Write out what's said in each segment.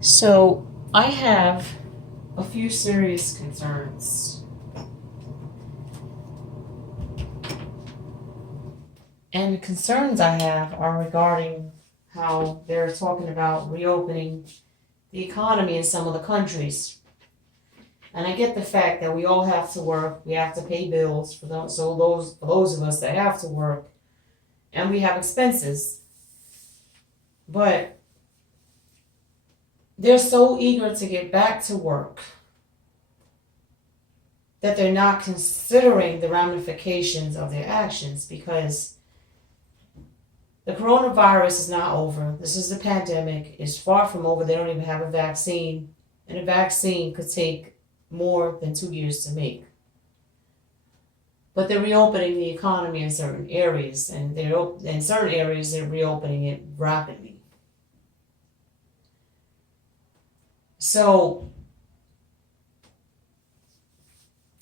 So I have a few serious concerns. And the concerns I have are regarding how they're talking about reopening the economy in some of the countries. And I get the fact that we all have to work, we have to pay bills for those of us that have to work, and we have expenses. But they're so eager to get back to work that they're not considering the ramifications of their actions because the coronavirus is not over. This is the pandemic. It's far from over. They don't even have a vaccine. And a vaccine could take more than 2 years to make. But they're reopening the economy in certain areas, and in certain areas they're reopening it rapidly. So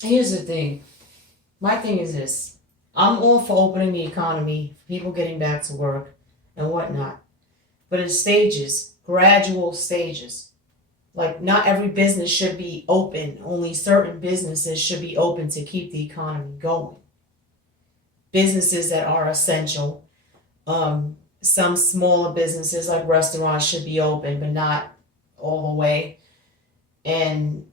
here's the thing. My thing is this. I'm all for opening the economy, people getting back to work and whatnot. But in stages, gradual stages. Like, not every business should be open. Only certain businesses should be open to keep the economy going. Businesses that are essential. Some smaller businesses like restaurants should be open, but not all the way. And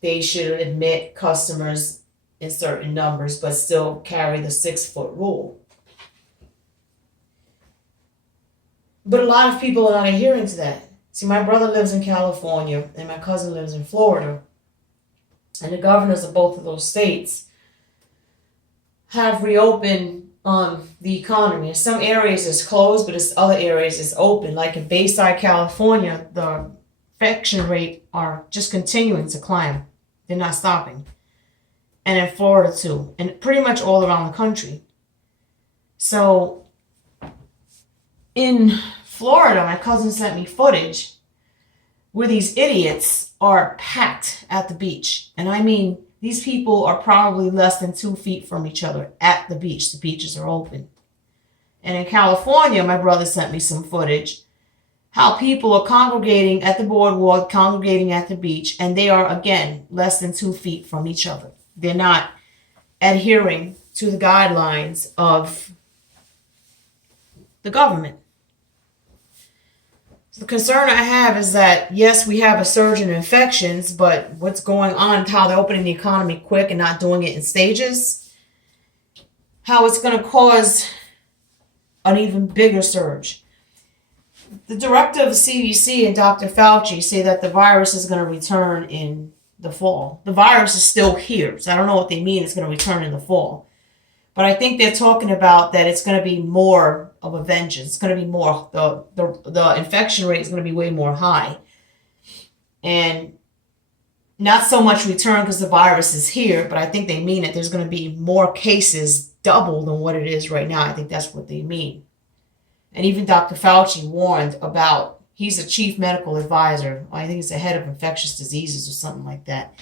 they should admit customers in certain numbers, but still carry the 6 foot rule. But a lot of people are not adhering to that. See, my brother lives in California and my cousin lives in Florida. And the governors of both of those states have reopened the economy. In some areas it's closed, but in other areas it's open. Like in Bayside, California, the infection rate are just continuing to climb. They're not stopping. And in Florida too, and pretty much all around the country. So in Florida, my cousin sent me footage where these idiots are packed at the beach. And I mean, these people are probably less than 2 feet from each other at the beach. The beaches are open. And in California, my brother sent me some footage how people are congregating at the boardwalk, congregating at the beach, and they are, again, less than 2 feet from each other. They're not adhering to the guidelines of the government. So the concern I have is that, yes, we have a surge in infections, but what's going on, how they're opening the economy quick and not doing it in stages, how it's going to cause an even bigger surge. The director of the CDC and Dr. Fauci say that the virus is going to return in the fall. The virus is still here, so I don't know what they mean it's going to return in the fall. But I think they're talking about that it's going to be more of a vengeance. It's going to be more, the infection rate is going to be way more high. And not so much return because the virus is here, but I think they mean it. There's going to be more cases, double than what it is right now. I think that's what they mean. And even Dr. Fauci warned about, he's a chief medical advisor. I think he's the head of infectious diseases or something like that.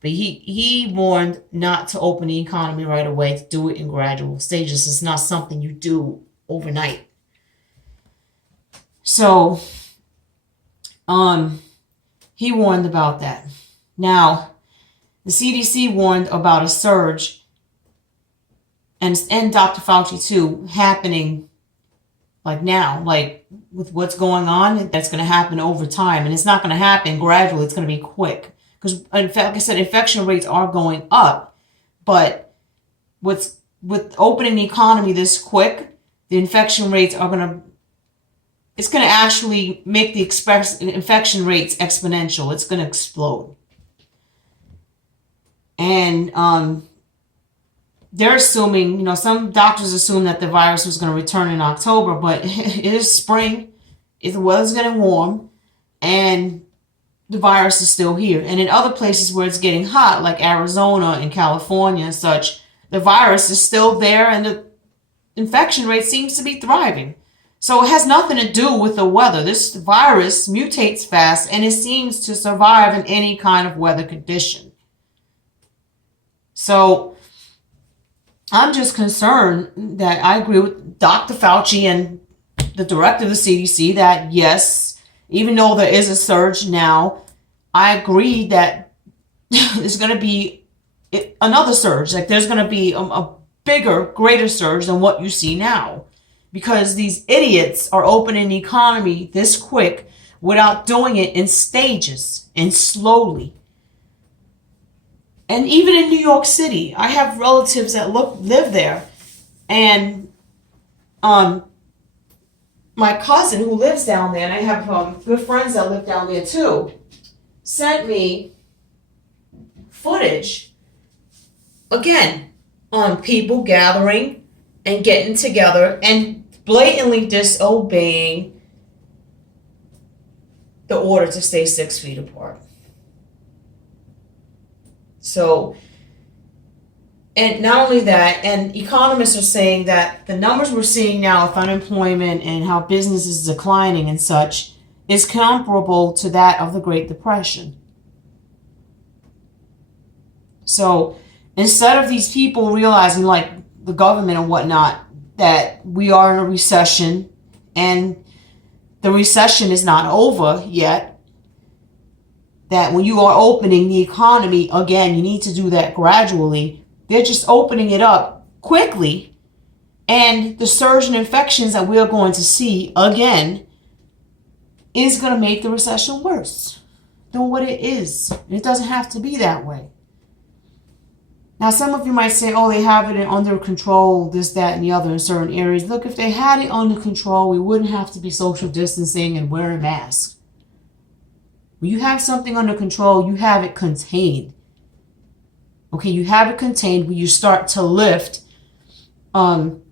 But he warned not to open the economy right away, to do it in gradual stages. It's not something you do overnight. So, he warned about that. Now, the CDC warned about a surge, and Dr. Fauci too, happening like now, like with what's going on, that's going to happen over time. And it's not going to happen gradually. It's going to be quick. Because, in fact, like I said, infection rates are going up. But with opening the economy this quick, the infection rates are it's going to actually make the infection rates exponential. It's going to explode. And they're assuming, some doctors assume that the virus was going to return in October, but it is spring, the weather's getting warm, and the virus is still here. And in other places where it's getting hot, like Arizona and California and such, the virus is still there and the infection rate seems to be thriving. So it has nothing to do with the weather. This virus mutates fast and it seems to survive in any kind of weather condition. So I'm just concerned that I agree with Dr. Fauci and the director of the CDC that, yes, Even though there is a surge now, I agree that there's going to be another surge. Like there's going to be a bigger, greater surge than what you see now. Because these idiots are opening the economy this quick without doing it in stages and slowly. And even in New York City, I have relatives that live there. And my cousin who lives down there, and I have good friends that live down there too, sent me footage, again, on people gathering and getting together and blatantly disobeying the order to stay 6 feet apart. So, and not only that, and economists are saying that the numbers we're seeing now with unemployment and how business is declining and such is comparable to that of the Great Depression. So instead of these people realizing, like the government and whatnot, that we are in a recession and the recession is not over yet, that when you are opening the economy, again, you need to do that gradually. They're just opening it up quickly. And the surge in infections that we're going to see again is going to make the recession worse than what it is. It doesn't have to be that way. Now, some of you might say, oh, they have it under control, this, that, and the other in certain areas. Look, if they had it under control, we wouldn't have to be social distancing and wearing masks. When you have something under control, you have it contained. Okay, you have it contained when you start to lift certain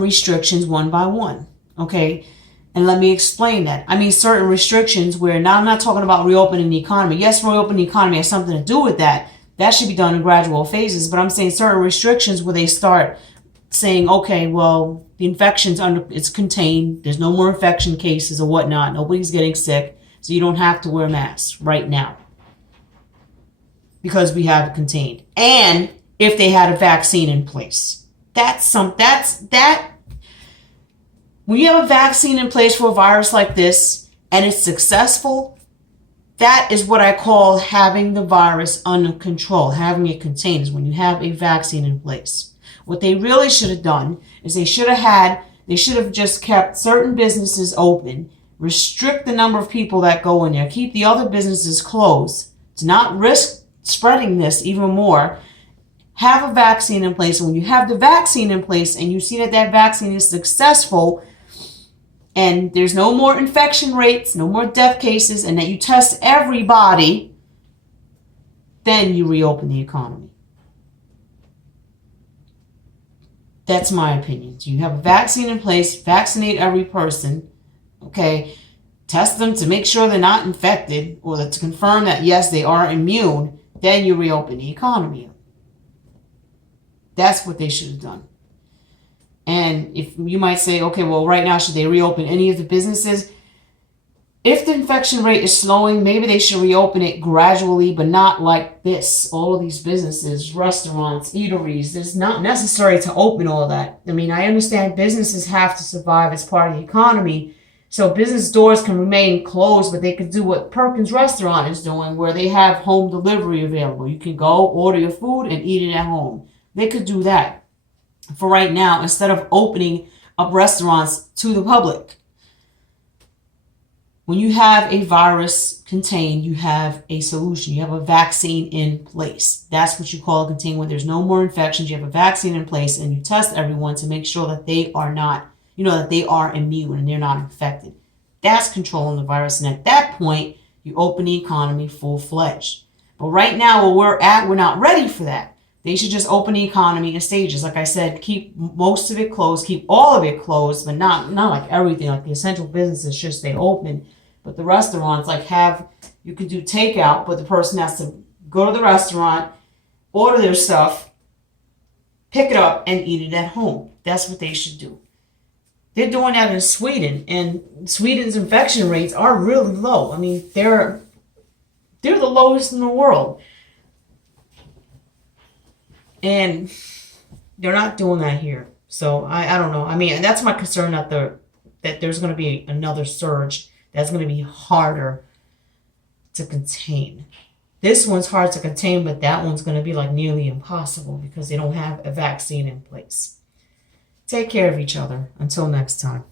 restrictions one by one. Okay, and let me explain that. I mean, certain restrictions where, now I'm not talking about reopening the economy. Yes, reopening the economy has something to do with that. That should be done in gradual phases. But I'm saying certain restrictions where they start saying, okay, well, the infection's it's contained. There's no more infection cases or whatnot. Nobody's getting sick. So you don't have to wear masks right now because we have it contained. And if they had a vaccine in place, when you have a vaccine in place for a virus like this and it's successful, that is what I call having the virus under control, having it contained, is when you have a vaccine in place. What they really should have done is they should have just kept certain businesses open, restrict the number of people that go in there, keep the other businesses closed to not risk spreading this even more. Have a vaccine in place. And when you have the vaccine in place and you see that that vaccine is successful and there's no more infection rates, no more death cases, and that you test everybody, then you reopen the economy. That's my opinion. So you have a vaccine in place, vaccinate every person, okay? Test them to make sure they're not infected or to confirm that, yes, they are immune, then you reopen the economy. That's what they should have done. And if you might say, okay, well, right now, should they reopen any of the businesses? If the infection rate is slowing, maybe they should reopen it gradually, but not like this. All of these businesses, restaurants, eateries, it's not necessary to open all that. I mean, I understand businesses have to survive as part of the economy. So business doors can remain closed, but they could do what Perkins Restaurant is doing, where they have home delivery available. You can go order your food and eat it at home. They could do that for right now instead of opening up restaurants to the public. When you have a virus contained, you have a solution. You have a vaccine in place. That's what you call a contained. When there's no more infections, you have a vaccine in place and you test everyone to make sure that they are not, that they are immune and they're not infected. That's controlling the virus. And at that point, you open the economy full-fledged. But right now, where we're at, we're not ready for that. They should just open the economy in stages. Like I said, keep most of it closed, keep all of it closed, but not like everything. Like the essential businesses should stay open. But the restaurants, you could do takeout, but the person has to go to the restaurant, order their stuff, pick it up, and eat it at home. That's what they should do. They're doing that in Sweden, and Sweden's infection rates are really low. I mean, they're the lowest in the world. And they're not doing that here. So I don't know. I mean, that's my concern that there's going to be another surge That's going to be harder to contain. This one's hard to contain, but that one's going to be like nearly impossible because they don't have a vaccine in place. Take care of each other. Until next time.